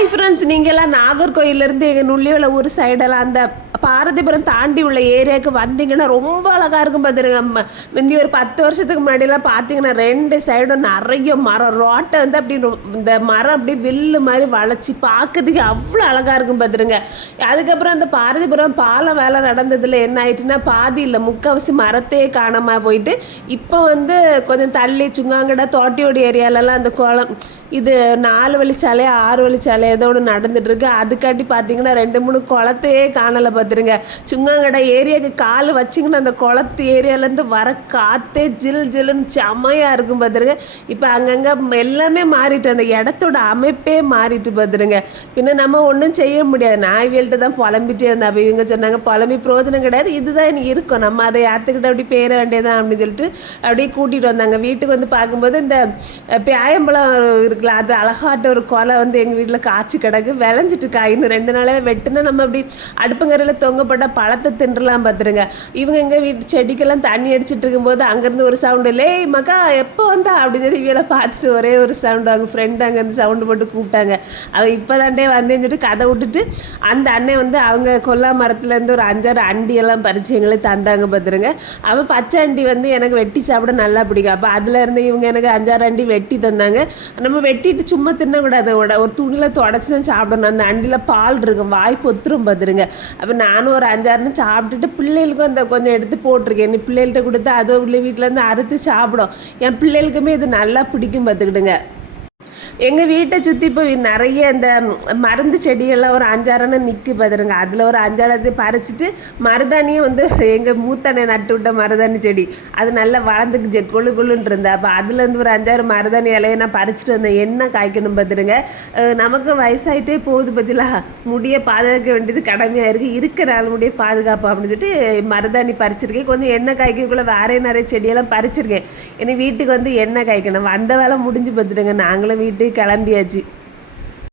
Hi friends நீங்கள்லாம் நாகர்கோயிலேருந்து எங்கள் நுள்ளியோல ஊர் சைடெல்லாம் அந்த பாரதிபுரம் தாண்டி உள்ள ஏரியாவுக்கு வந்தீங்கன்னா ரொம்ப அழகாக இருக்கும் பார்த்துருங்க ம- முந்தி ஒரு பத்து வருஷத்துக்கு முன்னாடிலாம் பார்த்தீங்கன்னா ரெண்டு சைடும் நிறைய மரம் ரோட்டை வந்து அப்படி இந்த மரம் அப்படி வில்லு மாதிரி வளைச்சி பார்க்கறதுக்கு அவ்வளோ அழகாக இருக்கும் பார்த்துருங்க அதுக்கப்புறம் அந்த பாரதிபுரம் பாலம் வேலை நடந்ததில் என்ன ஆயிட்டுன்னா பாதி இல்லை முக்கால்வாசி மரத்தையே காணாமல் போயிட்டு இப்போ வந்து கொஞ்சம் தள்ளி சுங்காங்கடா தோட்டியோட ஏரியாலலாம் அந்த குளம் இது நாலு வழிச்சாலை ஆறு வழிச்சாலை ஏதோ ஒன்று நடந்துட்டுருக்கு. அதுக்காட்டி பார்த்தீங்கன்னா ரெண்டு மூணு குளத்தையே காணலை பார்த்துருங்க சுங்கங்கடை ஏரியாவுக்கு கால் வச்சிங்கன்னா அந்த குளத்து ஏரியாலேருந்து வர காற்றே ஜில் ஜில்லுன்னு செமையாக இருக்கும் பார்த்துருங்க இப்போ அங்கங்கே எல்லாமே மாறிட்டு அந்த இடத்தோட அமைப்பே மாறிட்டு பார்த்துருங்க பின்ன நம்ம ஒன்றும் செய்ய முடியாது. நான் தான் புலம்பிட்டே இருந்தேன். அப்போ இவங்க சொன்னாங்க புலம்பி பிரோஜனம் கிடையாது. இதுதான் இருக்கும். நம்ம அதை ஏற்றுக்கிட்டு அப்படி பேர வேண்டியதான் அப்படின்னு சொல்லிட்டு அப்படியே கூட்டிகிட்டு வந்தாங்க. வீட்டுக்கு வந்து பார்க்கும்போது இந்த பேயம்பழம் பியாயம்பழம் இருக்குல்ல அது அழகாட்ட ஒரு கொலை வந்து எங்கள் வீட்டில் காய்ச்சி கிடக்கு விளைஞ்சிட்டு இன்னும் ரெண்டு நாளே வெட்டுனா நம்ம அப்படி அடுப்புங்கரையில் தொங்கப்பட்ட பழத்தை தின்றலாம் பார்த்துருங்க. இவங்க எங்கள் வீட்டு செடிக்கெல்லாம் தண்ணி அடிச்சிட்டு இருக்கும்போது அங்கேருந்து ஒரு சவுண்டு லே மக்கா எப்போ வந்தா? அப்படின்னு சொல்லி இவளை பார்த்துட்டு ஒரே ஒரு சவுண்டு அவங்க ஃப்ரெண்டு அங்கேருந்து சவுண்டு போட்டு கூப்பிட்டாங்க. அவள் இப்போ தாண்டே வந்தேன்னு சொல்லிட்டு கதை விட்டுட்டு அந்த அண்ணன் வந்து அவங்க கொல்லா மரத்துலேருந்து ஒரு அஞ்சாறு அண்டியெல்லாம் பறித்து எங்களுக்கு தந்தாங்க பார்த்துருங்க. அவன் பச்சை அண்டி வந்து எனக்கு வெட்டி சாப்பிட நல்லா பிடிக்கும். அப்போ அதில் இருந்து இவங்க எனக்கு அஞ்சாறு அண்டி வெட்டி தந்தாங்க. நம்ம வெட்டிட்டு சும்மா தின்னக்கூடாது. ஒரு துணியில் உடச்சி தான் சாப்பிடணும். அந்த அண்டியில் பால் இருக்கும் வாய் பொத்துரும் பார்த்துருங்க அப்போ நானும் ஒரு அஞ்சாறுன்னு சாப்பிட்டுட்டு பிள்ளைகளுக்கும் அந்த கொஞ்சம் எடுத்து போட்டிருக்கேன். நீ பிள்ளைகள்கிட்ட கொடுத்து அதுவும் உள்ள வீட்டிலேருந்து அறுத்து சாப்பிடும். என் பிள்ளைகளுக்குமே இது நல்லா பிடிக்கும் பார்த்துக்கிடுங்க எங்கள் வீட்டை சுற்றி இப்போ நிறைய இந்த மருந்து செடியெல்லாம் ஒரு அஞ்சாறனை நிற்கி பார்த்துருங்க அதில் ஒரு அஞ்சாறத்தை பறிச்சுட்டு மருதாணியும் வந்து எங்கள் மூத்தனை நட்டு விட்ட மருதாணி செடி. அது நல்லா வளர்ந்துக்குச்சு கொழு கொழுன்னு இருந்தேன் அப்போ அதுலேருந்து ஒரு அஞ்சாறு மருதாணி இலையை நான் பறிச்சிட்டு வந்தேன். என்ன காய்க்கணும் பார்த்துருங்க நமக்கு வயசாயிட்டே போகுது பத்திலா முடியை பாதுகாக்க வேண்டியது கடமையாக இருக்குது இருக்கிற நாள் முடிய பாதுகாப்பு அப்படின்னு சொல்லிட்டு மருதாணி பறிச்சிருக்கேன். கொஞ்சம் எண்ணெய் காய்க்கக்குள்ளே வேறே நிறைய செடியெல்லாம் பறிச்சிருக்கேன். ஏன்னா வீட்டுக்கு வந்து எண்ணெய் காய்க்கணும். வந்த வேலை முடிஞ்சு பார்த்துட்டுங்க நாங்களும் வீட்டு கிளம்பியாச்சு.